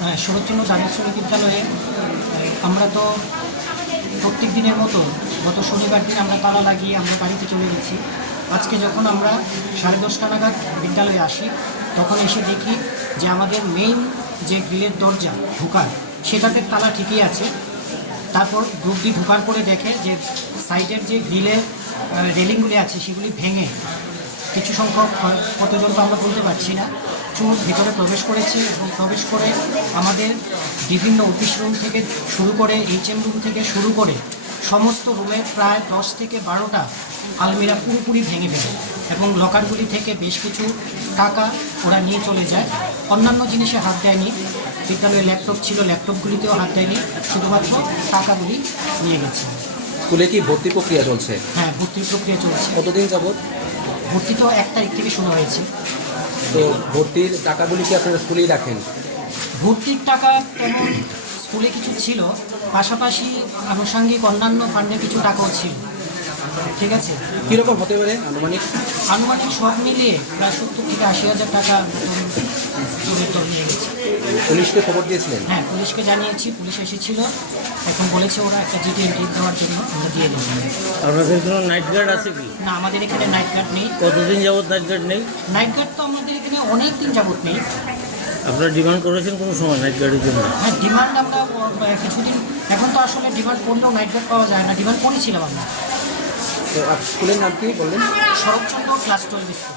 হ্যাঁ, শরৎচন্দ্র দানেশ্বরী বিদ্যালয়ে আমরা তো প্রত্যেক দিনের মতো গত শনিবার দিন আমরা তালা লাগিয়ে আমরা বাড়িতে চলে গেছি। আজকে যখন আমরা 10:30টা নাগাদ বিদ্যালয়ে আসি, তখন এসে দেখি যে আমাদের মেইন যে গ্রিলের দরজা ঢোকার, সেটাতে তালা ঠিকই আছে। তারপর গ্রুপ ডি ঢোকার পরে দেখে যে সাইডের যে গ্রিলের রেলিংগুলি আছে সেগুলি ভেঙে কিছু সংখ্যক, কতজন তো আমরা বলতে পারছি না, চোর ভিতরে প্রবেশ করেছে এবং প্রবেশ করে আমাদের বিভিন্ন অফিস রুম থেকে শুরু করে HM রুম থেকে শুরু করে সমস্ত রুমে প্রায় 10 থেকে 12টা আলমিরা পুরোপুরি ভেঙে ফেলে এবং লকারগুলি থেকে বেশ কিছু টাকা ওরা নিয়ে চলে যায়। অন্যান্য জিনিসে হাত দেয়নি, বিদ্যালয়ে ল্যাপটপ ছিল, ল্যাপটপগুলিতেও হাত দেয়নি, শুধুমাত্র টাকাগুলি নিয়ে গেছে। স্কুলে কি ভর্তি প্রক্রিয়া চলছে? হ্যাঁ, ভর্তির প্রক্রিয়া চলছে। কতদিন যাবত? ভর্তি তো 1 তারিখ থেকে শুরু হয়েছে। তো ভর্তির টাকাগুলি কি আপনারা স্কুলেই রাখেন? ভর্তির টাকা তেমন স্কুলে কিছু ছিল, পাশাপাশি আনুষঙ্গিক অন্যান্য ফান্ডে কিছু টাকাও ছিল। ঠিক আছে, কীরকম হতে পারে আনুমানিক? আনুমানিক সব মিলিয়ে প্রায় 70 থেকে 80,000 টাকা চোরের দল নিয়ে গেছে। পুলিশকে খবর দিয়েছিলেন? হ্যাঁ, পুলিশকে জানিয়েছি, পুলিশ এসেছিল, এখন বলেছে ওরা একটা জিডি এন্ট্রি দেওয়ার জন্য আমরা দিয়ে দেবো। আপনাদের কোনো নাইট গার্ড আছে কি? না, আমাদের এখানে নাইট গার্ড নেই। কতদিন যাবত নাইট গার্ড নেই? নাইট গার্ড তো আমাদের এখানে অনেক দিন যাবত নেই। আপনারা ডিমান্ড করেছেন কোনো সময় নাইট গার্ডের জন্য? হ্যাঁ, ডিমান্ড আমরা কিছুদিন, এখন তো আসলে ডিমান্ড করলেও নাইট গার্ড পাওয়া যায় না, ডিমান্ড করেছিলাম আমরা। তো স্কুলের নাম কি বললেন? Saratchandra class 12 school.